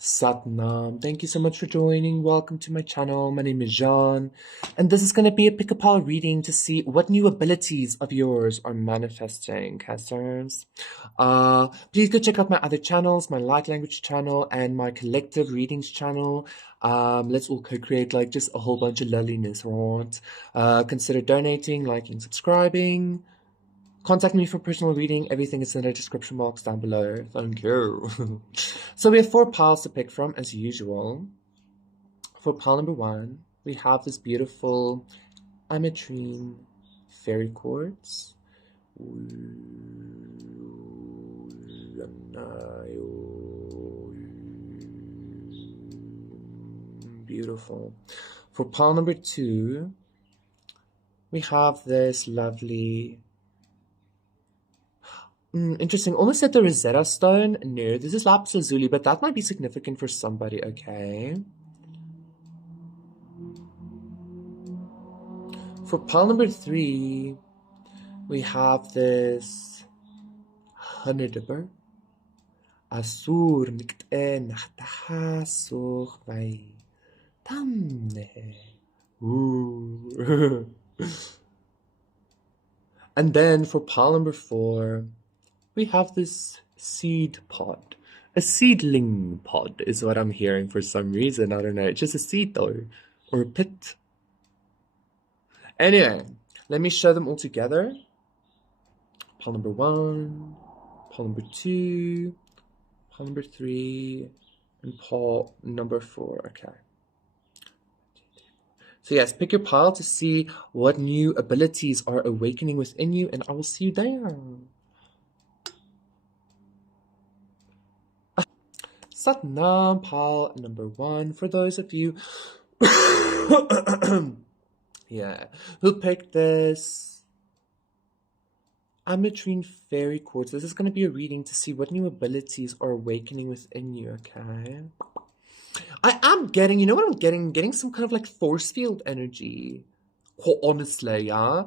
Satnam, thank you so much for joining. Welcome to my channel. My name is Jean, and this is going to be a pick-a-pile reading to see what new abilities of yours are manifesting, casters. Please go check out my other channels, my light language channel and my collective readings channel. Let's all co-create like just a whole bunch of loveliness, right? Consider donating, liking, subscribing. Contact me for personal reading. Everything is in the description box down below. Thank you. So we have 4 piles to pick from, as usual. For pile number 1, we have this beautiful ametrine fairy quartz. Beautiful. For pile number 2, we have this lovely... interesting. Almost at the Rosetta Stone. No, this is lapis lazuli, but that might be significant for somebody, okay? For pile number 3, we have this Honeydibber. Asur nikte nachtaha sochvai. Tamne. Ooh. And then for pile number 4, we have this seed pod. A seedling pod is what I'm hearing for some reason. I don't know. It's just a seed though. Or a pit. Anyway, let me show them all together. Pile number 1, pile number 2, pile number 3, and pile number 4. Okay. So yes, pick your pile to see what new abilities are awakening within you, and I will see you there. Satnam, pile number 1. For those of you who picked this ametrine fairy quartz, this is going to be a reading to see what new abilities are awakening within you, okay? I am getting, you know what I'm getting? Getting some kind of like force field energy. Honestly, yeah.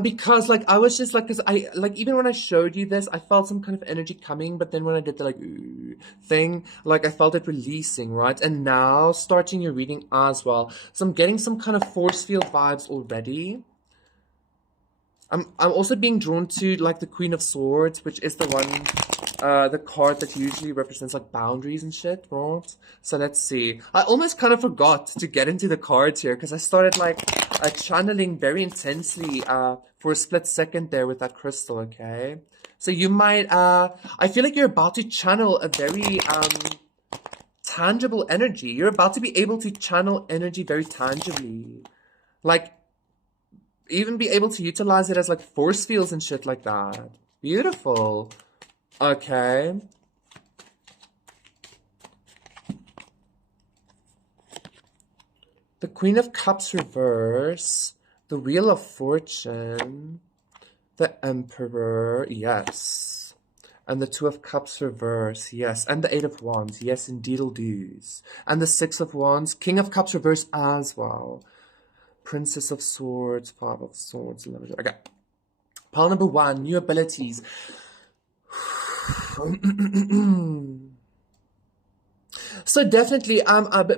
Because like I was just like, cause I like even when I showed you this, I felt some kind of energy coming, but then when I did the like ooh thing, like I felt it releasing, right? And now starting your reading as well. So I'm getting some kind of force field vibes already. I'm also being drawn to like the Queen of Swords, which is the one, the card that usually represents like boundaries and shit, right? So let's see. I almost kind of forgot to get into the cards here because I started like channeling very intensely for a split second there with that crystal, okay? So you might, I feel like you're about to channel a very tangible energy. You're about to be able to channel energy very tangibly. Like, even be able to utilize it as like force fields and shit like that. Beautiful. Okay. The Queen of Cups reverse, the Wheel of Fortune, the Emperor, yes. And the Two of Cups reverse, yes. And the Eight of Wands, yes, indeedle-doos. And the Six of Wands, King of Cups reverse as well. Princess of Swords, Five of Swords, 11. Okay. Pile number 1, new abilities. So definitely,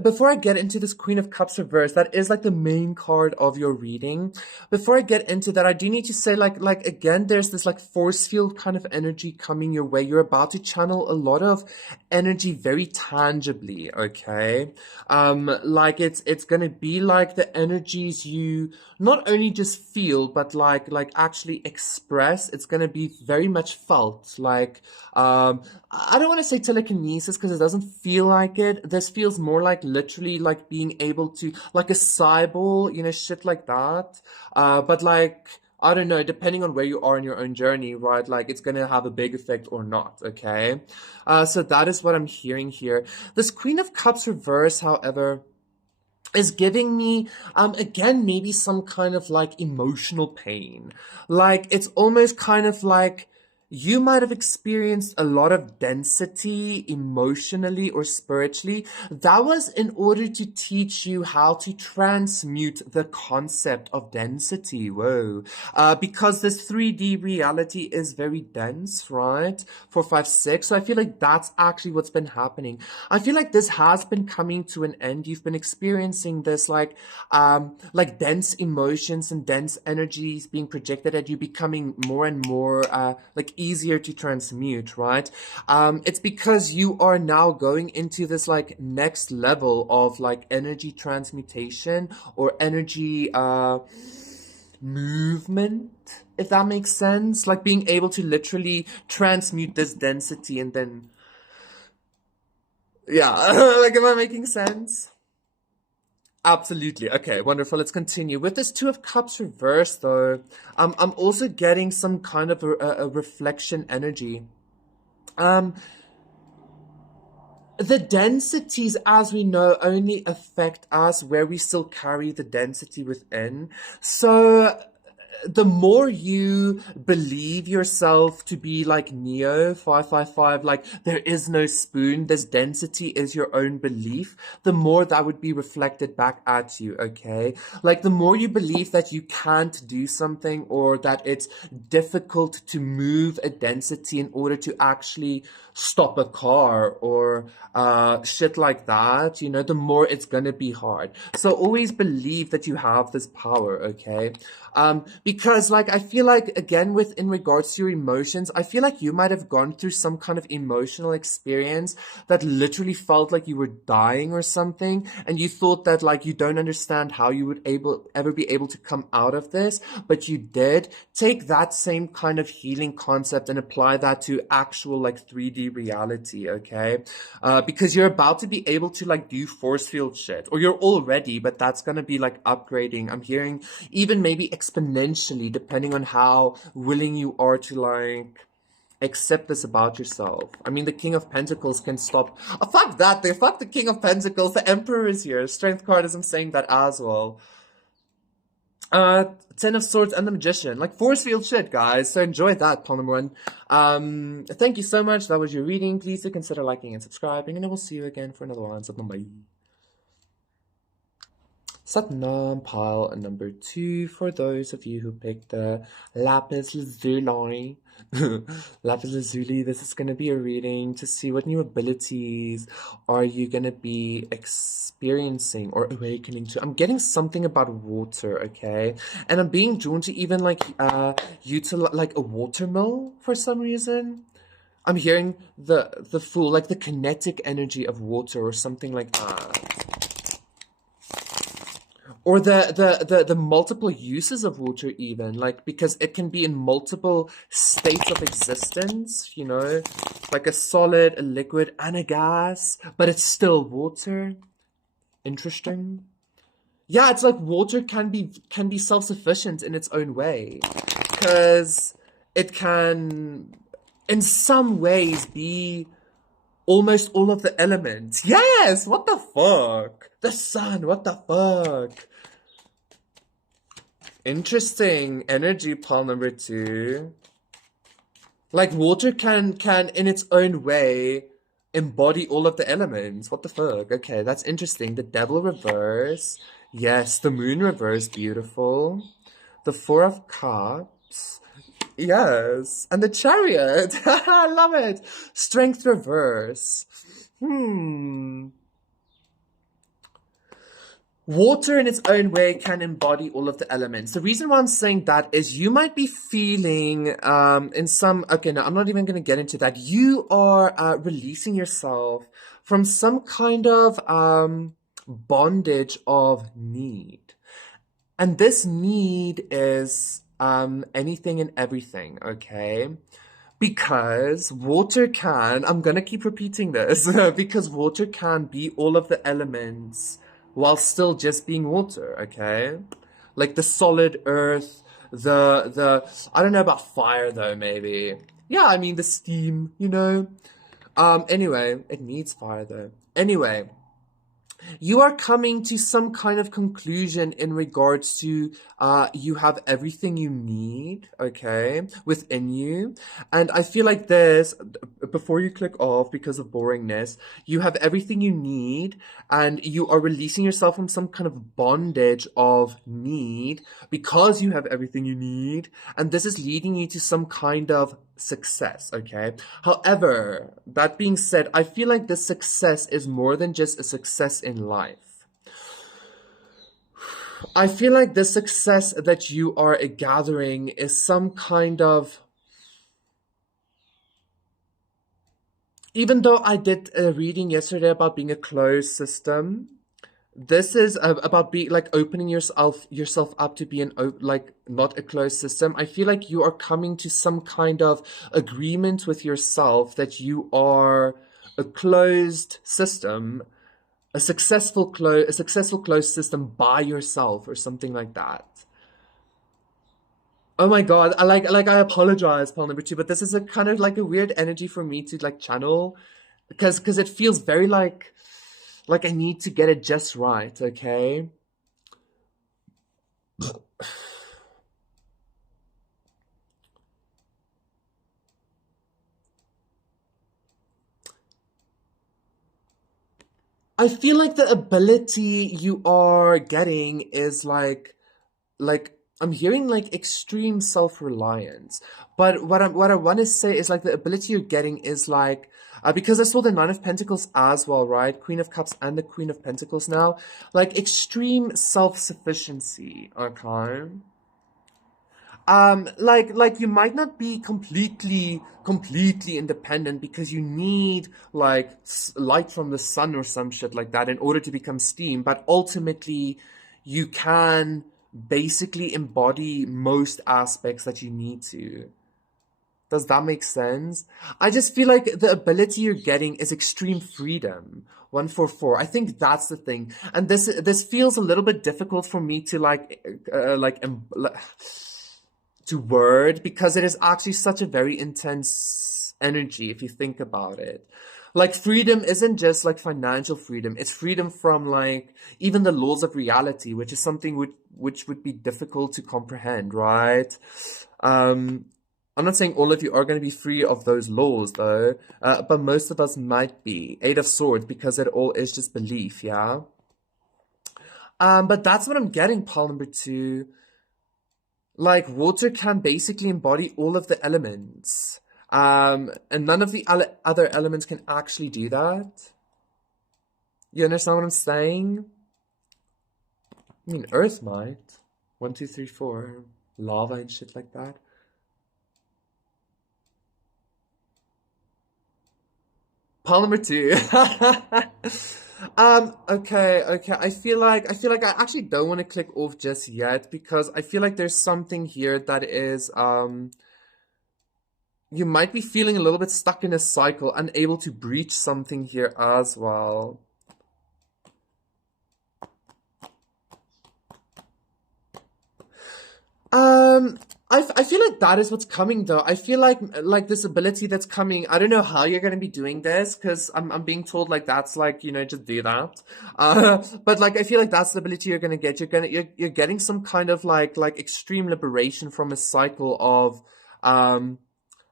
before I get into this Queen of Cups reverse, that is like the main card of your reading. Before I get into that, I do need to say like again, there's this like force field kind of energy coming your way. You're about to channel a lot of energy very tangibly, okay? Like it's gonna be like the energies you not only just feel, but like actually express. It's gonna be very much felt. Like, I don't want to say telekinesis because it doesn't feel like it. This feels more like literally like being able to, like a cyborg, you know, shit like that. But like, I don't know, depending on where you are in your own journey, right? Like it's going to have a big effect or not, okay? So that is what I'm hearing here. This Queen of Cups reverse, however, is giving me, again, maybe some kind of like emotional pain. Like it's almost kind of like, you might have experienced a lot of density emotionally or spiritually. That was in order to teach you how to transmute the concept of density. Whoa. Because this 3D reality is very dense, right? 456. So I feel like that's actually what's been happening. I feel like this has been coming to an end. You've been experiencing this like dense emotions and dense energies being projected at you, becoming more and more like easier to transmute, right? It's because you are now going into this like next level of like energy transmutation or energy movement, if that makes sense. Like being able to literally transmute this density and then, yeah, like, am I making sense? Absolutely. Okay, wonderful. Let's continue. With this Two of Cups reversed, though, I'm also getting some kind of a reflection energy. Um, the densities, as we know, only affect us where we still carry the density within. So the more you believe yourself to be like Neo 555, like there is no spoon, this density is your own belief, the more that would be reflected back at you, okay? Like the more you believe that you can't do something or that it's difficult to move a density in order to actually stop a car or shit like that, you know, the more it's gonna be hard. So always believe that you have this power, okay? Because like I feel like again with in regards to your emotions, I feel like you might have gone through some kind of emotional experience that literally felt like you were dying or something, and you thought that like you don't understand how you would ever be able to come out of this, but you did. Take that same kind of healing concept and apply that to actual like 3D reality, okay? Because you're about to be able to like do force field shit, or you're already, but that's gonna be like upgrading. I'm hearing even maybe exponentially, depending on how willing you are to like accept this about yourself. I mean, the King of Pentacles can stop. Oh, fuck that. They fuck the King of Pentacles. The Emperor is here. Strength card is I'm saying that as well. 10 of Swords and the Magician. Like force field shit, guys. So enjoy that, Polymer One. Thank you so much. That was your reading. Please do consider liking and subscribing, and I will see you again for another one. So bye. Satnam pile number 2 for those of you who picked the Lapis Lazuli. Lapis Lazuli, this is going to be a reading to see what new abilities are you going to be experiencing or awakening to. I'm getting something about water, okay? And I'm being drawn to even like like a water mill for some reason. I'm hearing the Fool, like the kinetic energy of water or something like that. Or the multiple uses of water even, like, because it can be in multiple states of existence, you know, like a solid, a liquid, and a gas, but it's still water. Interesting. Yeah, it's like water can be self-sufficient in its own way, because it can, in some ways, be almost all of the elements. Yes, what the fuck? The sun, what the fuck? Interesting energy pile number 2. Like water can in its own way embody all of the elements. What the fuck? Okay, that's interesting. The Devil reverse. Yes, the Moon reverse. Beautiful. The 4 of Cups. Yes. And the Chariot. I love it. Strength reverse. Water in its own way can embody all of the elements. The reason why I'm saying that is you might be feeling in some, okay, no, I'm not even going to get into that. You are releasing yourself from some kind of bondage of need. And this need is anything and everything, okay? Because water can, I'm going to keep repeating this, because water can be all of the elements while still just being water, okay? Like the solid earth, the I don't know about fire though, maybe. Yeah, I mean the steam, you know? Anyway, it needs fire though. Anyway, you are coming to some kind of conclusion in regards to you have everything you need, okay, within you. And I feel like this, before you click off because of boringness, you have everything you need and you are releasing yourself from some kind of bondage of need because you have everything you need. And this is leading you to some kind of success, okay? However, that being said, I feel like this success is more than just a success in life. I feel like the success that you are gathering is some kind of, even though I did a reading yesterday about being a closed system, this is about being like opening yourself up to be like not a closed system. I feel like you are coming to some kind of agreement with yourself that you are a closed system, a successful closed system by yourself or something like that. Oh my God, I apologize, Paul number two, but this is a kind of like a weird energy for me to like channel because it feels very like I need to get it just right, okay? I feel like the ability you are getting is like I'm hearing like extreme self-reliance. But what I want to say is like the ability you're getting is like because I saw the Nine of Pentacles as well, right? Queen of Cups and the Queen of Pentacles now. Like extreme self-sufficiency, okay? Like you might not be completely independent because you need like light from the sun or some shit like that in order to become steam, but ultimately you can basically embody most aspects that you need to. Does that make sense? I just feel like the ability you're getting is extreme freedom. 144. I think that's the thing. And this feels a little bit difficult for me to to word because it is actually such a very intense energy if you think about it. Like freedom isn't just like financial freedom, it's freedom from like even the laws of reality, which is something which would be difficult to comprehend, right? I'm not saying all of you are going to be free of those laws though, but most of us might be. Eight of Swords, because it all is just belief, yeah? But that's what I'm getting, pile number two. Like water can basically embody all of the elements. And none of the other elements can actually do that. You understand what I'm saying? I mean, Earth might. 1, 2, 3, 4. Lava and shit like that. Polymer 2. Okay. I feel like I actually don't want to click off just yet because I feel like there's something here that is you might be feeling a little bit stuck in a cycle, unable to breach something here as well. I feel like that is what's coming though. I feel like this ability that's coming. I don't know how you're gonna be doing this because I'm being told like that's like, you know, just do that. But like I feel like that's the ability you're gonna get. You're getting some kind of like extreme liberation from a cycle of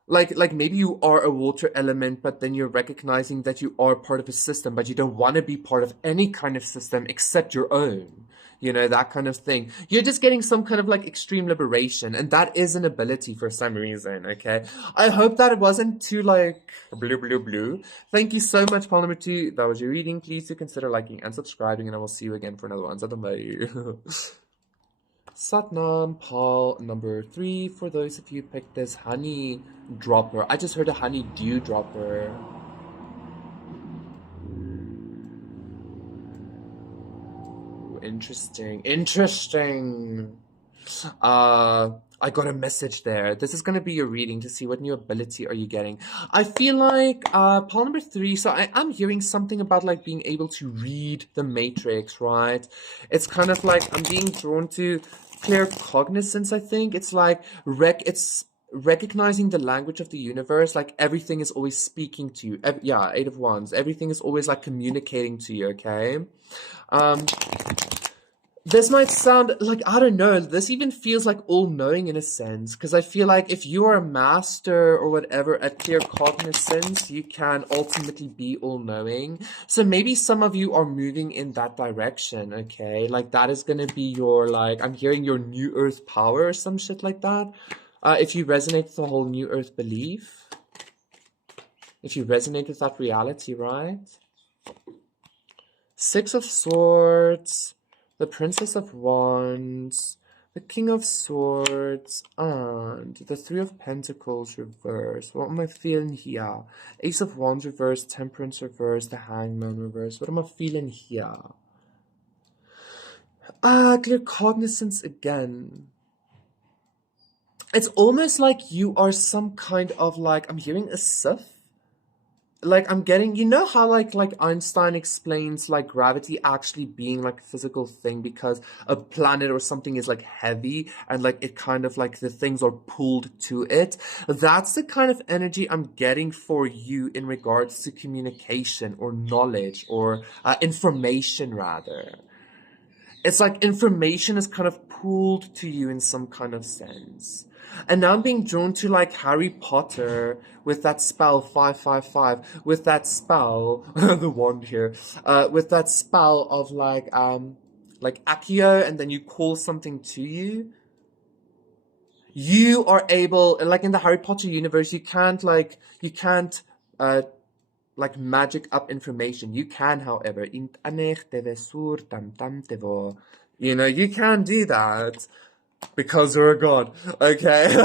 like maybe you are a water element, but then you're recognizing that you are part of a system, but you don't want to be part of any kind of system except your own. You know, that kind of thing. You're just getting some kind of like extreme liberation, and that is an ability for some reason, okay? I hope that it wasn't too like blue. Thank you so much, Paul number 2. That was your reading. Please do consider liking and subscribing, and I will see you again for another one. Bye. Satnam, Paul number 3. For those of you picked this honey dropper, I just heard a honey dew dropper. Interesting. I got a message there. This is going to be your reading to see what new ability are you getting. I feel like Paul number 3, so I'm hearing something about like being able to read the matrix, right? It's kind of like I'm being drawn to clear cognizance, I think. It's like recognizing the language of the universe, like everything is always speaking to you. Yeah, Eight of Wands. Everything is always like communicating to you, okay? This might sound like, I don't know, this even feels like all-knowing in a sense, because I feel like if you are a master or whatever at clear cognizance, you can ultimately be all-knowing. So maybe some of you are moving in that direction, okay? Like that is going to be your, like, I'm hearing your New Earth power or some shit like that. If you resonate with the whole New Earth belief, if you resonate with that reality, right? Six of Swords, the Princess of Wands, the King of Swords, and the Three of Pentacles reversed. What am I feeling here? Ace of Wands reversed, Temperance reversed, the Hangman reversed. What am I feeling here? Clear cognizance again. It's almost like you are some kind of like, I'm hearing a Sith. Like I'm getting, you know how like Einstein explains like gravity actually being like a physical thing because a planet or something is like heavy and like it kind of like the things are pulled to it. That's the kind of energy I'm getting for you in regards to communication or knowledge or information rather. It's like information is kind of pulled to you in some kind of sense. And now I'm being drawn to like Harry Potter with that spell 555, with that spell, the wand here, with that spell of like Accio, and then you call something to you. You are able, like in the Harry Potter universe, you can't like magic up information. You can, however, you know, you can do that because you're a god. Okay.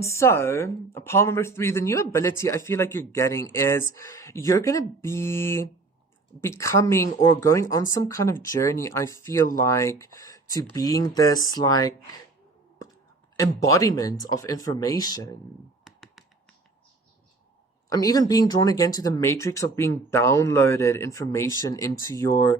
So pile number 3, the new ability I feel like you're getting is you're gonna be becoming or going on some kind of journey, I feel like, to being this like embodiment of information. I'm even being drawn again to the matrix of being downloaded information into your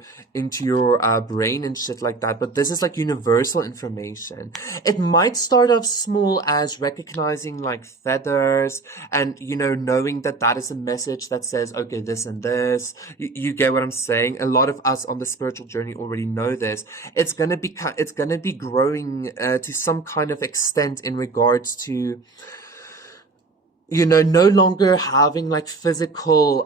brain and shit like that. But this is like universal information. It might start off small as recognizing like feathers and, you know, knowing that that is a message that says, okay, this and this. You get what I'm saying? A lot of us on the spiritual journey already know this. It's gonna be growing to some kind of extent in regards to, you know, no longer having like physical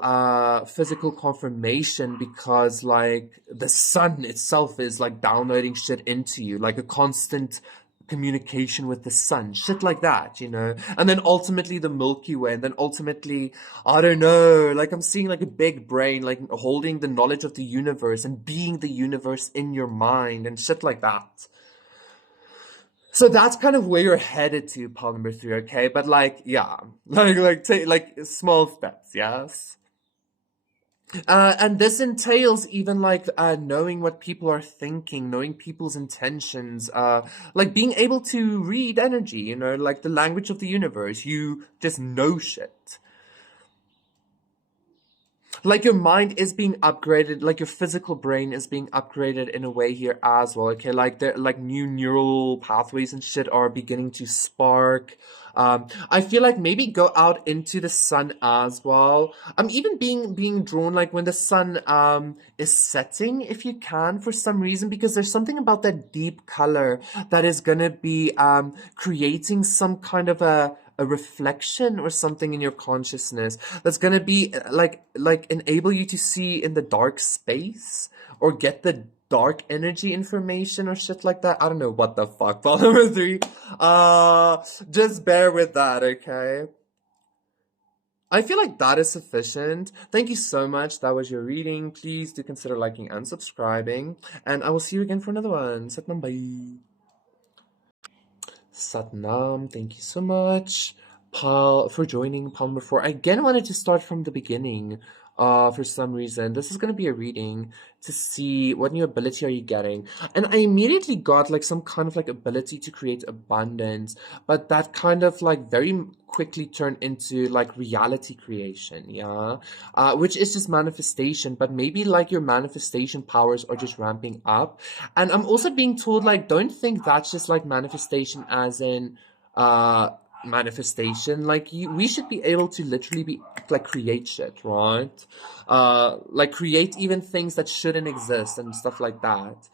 confirmation because like the sun itself is like downloading shit into you, like a constant communication with the sun, shit like that, you know. And then ultimately the Milky Way, and then ultimately, I don't know, like I'm seeing like a big brain like holding the knowledge of the universe and being the universe in your mind and shit like that. So that's kind of where you're headed to, pile number 3, okay? But like, yeah, take like small steps, yes. And this entails even like knowing what people are thinking, knowing people's intentions, like being able to read energy, you know, like the language of the universe. You just know shit. Like your mind is being upgraded, like your physical brain is being upgraded in a way here as well, okay? Like the like new neural pathways and shit are beginning to spark. I feel like maybe go out into the sun as well. I'm even being drawn like when the sun is setting, if you can, for some reason, because there's something about that deep color that is gonna be creating some kind of a reflection or something in your consciousness that's going to be like enable you to see in the dark space or get the dark energy information or shit like that. I don't know what the fuck. File number 3. Just bear with that, okay? I feel like that is sufficient. Thank you so much. That was your reading. Please do consider liking and subscribing. And I will see you again for another one. Satnam, bye. Satnam, thank you so much, Paul, for joining Palm before. I again wanted to start from the beginning. For some reason, this is going to be a reading to see what new ability are you getting. And I immediately got like some kind of like ability to create abundance, but that kind of like very quickly turned into like reality creation, yeah, which is just manifestation, but maybe like your manifestation powers are just ramping up. And I'm also being told like, don't think that's just like manifestation as in manifestation. Like we should be able to literally be like create shit, right? Like create even things that shouldn't exist and stuff like that.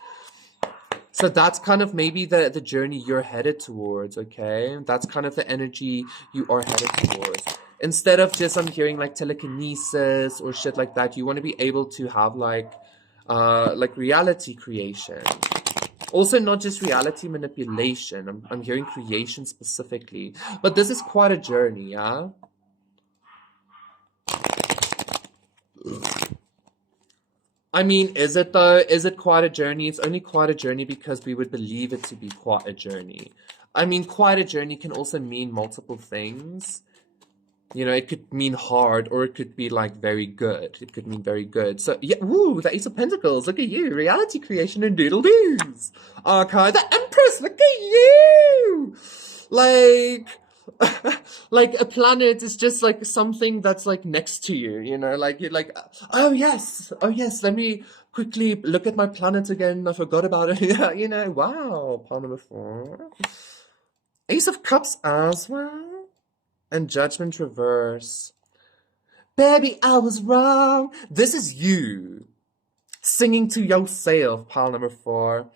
So that's kind of maybe the journey you're headed towards, okay? That's kind of the energy you are headed towards. Instead of just I'm hearing like telekinesis or shit like that, you want to be able to have like reality creation. Also, not just reality manipulation. I'm hearing creation specifically. But this is quite a journey, yeah? I mean, is it though? Is it quite a journey? It's only quite a journey because we would believe it to be quite a journey. I mean, quite a journey can also mean multiple things. You know, it could mean hard or it could be like very good. It could mean very good. So, yeah, woo, the Ace of Pentacles, look at you. Reality creation and doodle doos. Okay, the Empress, look at you. Like, like a planet is just like something that's like next to you, you know, like you're like, oh yes, let me quickly look at my planet again. I forgot about it. Yeah, you know, wow, pile number 4. Ace of Cups as well. And Judgment reverse. Baby, I was wrong. This is you singing to yourself, pile number 4.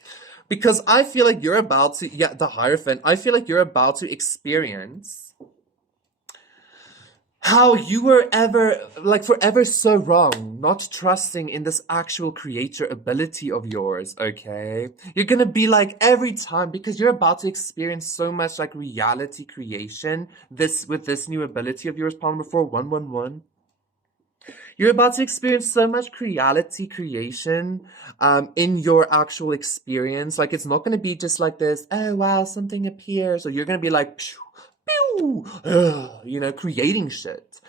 Because I feel like you're about to, yeah, the Hierophant, I feel like you're about to experience how you were ever, like forever so wrong, not trusting in this actual creator ability of yours, okay? You're gonna be like every time, because you're about to experience so much like reality creation, with this new ability of yours, Palmer 4111. You're about to experience so much reality creation in your actual experience. Like, it's not going to be just like this, oh, wow, something appears. Or you're going to be like, pew, pew, you know, creating shit.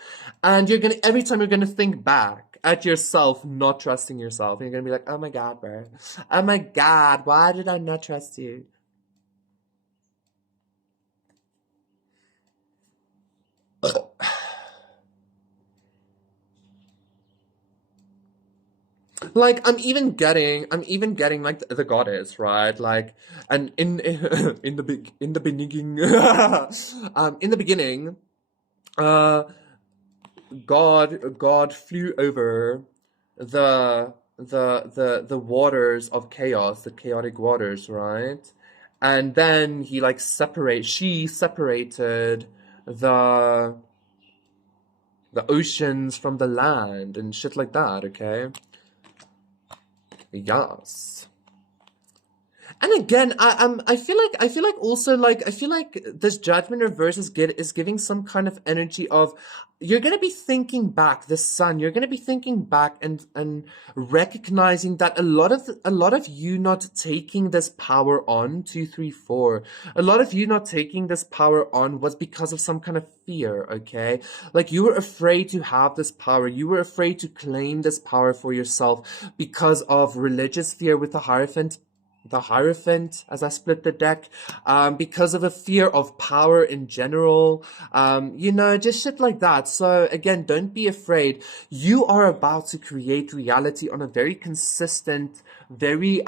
And you're going to, every time you're going to think back at yourself, not trusting yourself. And you're going to be like, oh my God, bro. Oh my God, why did I not trust you? Like I'm even getting like the goddess, right? Like, and in in the beginning, in the beginning, uh, God flew over the waters of chaos, the chaotic waters, right? And then he like she separated the oceans from the land and shit like that, okay? Yes. And again, I feel like also like I feel like this Judgment reverse is giving some kind of energy of you're gonna be thinking back, the Sun, you're gonna be thinking back and recognizing that a lot of you not taking this power on, 2, 3, 4, a lot of you not taking this power on was because of some kind of fear, okay? Like you were afraid to have this power, you were afraid to claim this power for yourself because of religious fear with the Hierophant, as I split the deck, because of a fear of power in general, you know, just shit like that. So again, don't be afraid. You are about to create reality on a very consistent, very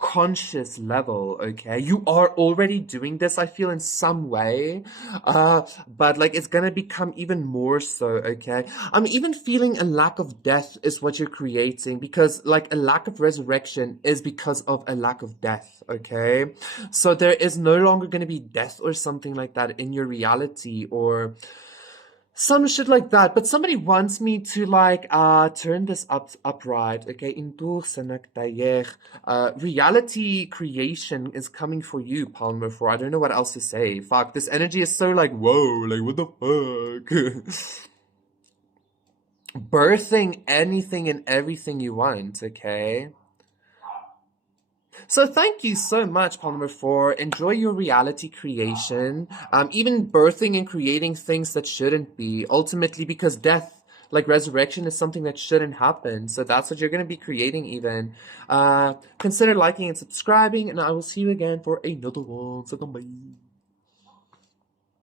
conscious level, okay? You are already doing this, I feel, in some way, but like it's gonna become even more so, okay? I'm even feeling a lack of death is what you're creating, because like a lack of resurrection is because of a lack of death, okay? So there is no longer gonna be death or something like that in your reality, or some shit like that. But somebody wants me to like turn this upright, okay? Reality creation is coming for you, Palmer 4. I don't know what else to say. Fuck, this energy is so like, whoa, like what the fuck? Birthing anything and everything you want, okay? So thank you so much, Polymer 4. Enjoy your reality creation, even birthing and creating things that shouldn't be, ultimately because death, like resurrection, is something that shouldn't happen. So that's what you're going to be creating even. Consider liking and subscribing, and I will see you again for another one. So bye.